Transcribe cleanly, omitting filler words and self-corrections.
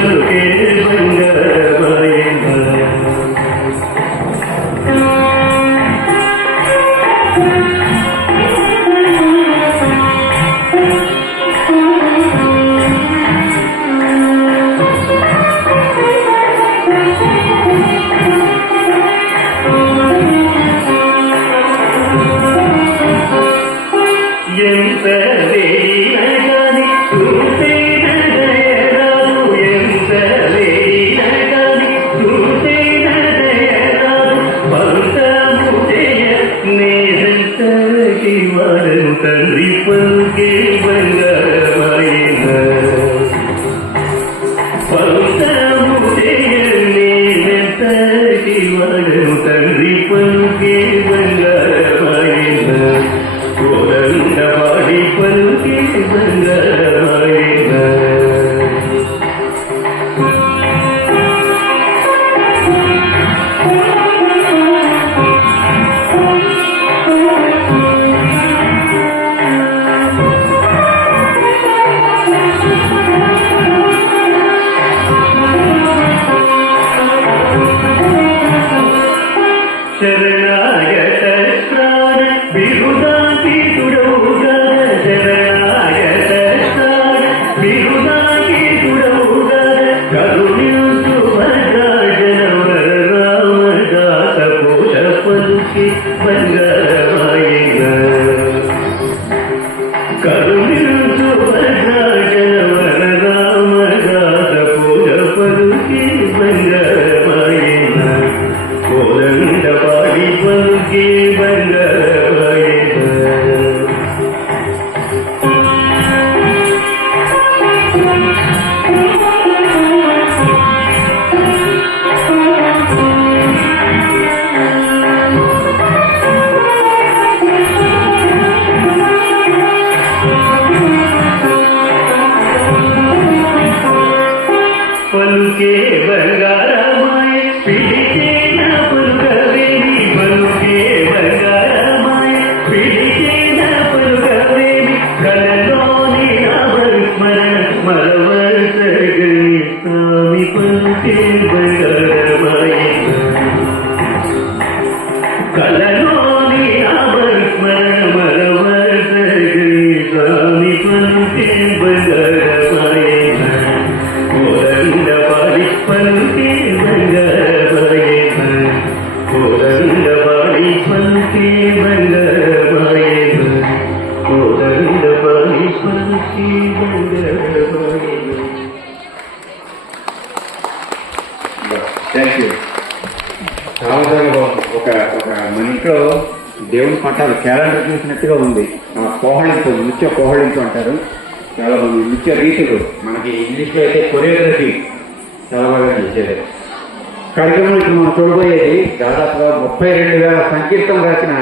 పలుకే బంగారమాయన ఎంత వేయినగాని చూసేన దయరాదు ఎంత వేయినగాని చూసేన దయరాదు పంతము చేయ నేనంతటి వాడను తండ్రి పలుకే బంగారమాయన పంతము చేయ నేనంతటి వాడను తండ్రి పలుకే బంగారమాయన కోదండవాడి పలుకే బంగారమాయన శరణాగత ప్రాణ బిరుదాంకితుడౌగా శరణాగత ప్రాణ బిరుదాంకితుడౌగా కరుణించు భద్రాజనవర రామదాస పూజ పలుకి బంగారమాయన కరుణించు భద్రాజనవర రామదాస పూజ పలుకి బంగారమాయన కోదండపాడి పలుకే బంగారమాయన పలుకే బంగారమాయ పిలిచే నా పలుకవేమి పలుకే బంగారమాయ పిలిచే నా పలుకవేమి కలలోని నామస్మరణ మరవసగని స్వామి పలుకే బంగారమాయన కలలోని నామస్మరణ మరవసగని స్వామి పలుకే బంగారమాయన కోదండపాడి పలుకే బంగారమాయన కోదండపాడి పలుకే బంగారమాయన కోదండపాడి పలుకే బంగారమాయన. Thank you. చాలా ఒక ఒక మన ఇంట్లో దేవుని పట్టాలు క్యాలెండర్ చూసినట్టుగా ఉంది. కోహళింపు, నృత్య కోహళింపు అంటారు. చాలా మంది నృత్య రీతులు మనకి ఇంగ్లీష్లో అయితే కొరియోగ్రఫీ చాలా బాగా చేసేది. కార్యక్రమం ఇప్పుడు మనం చూడబోయేది దాదాపుగా 32,000 సంకీర్తనలు రాసిన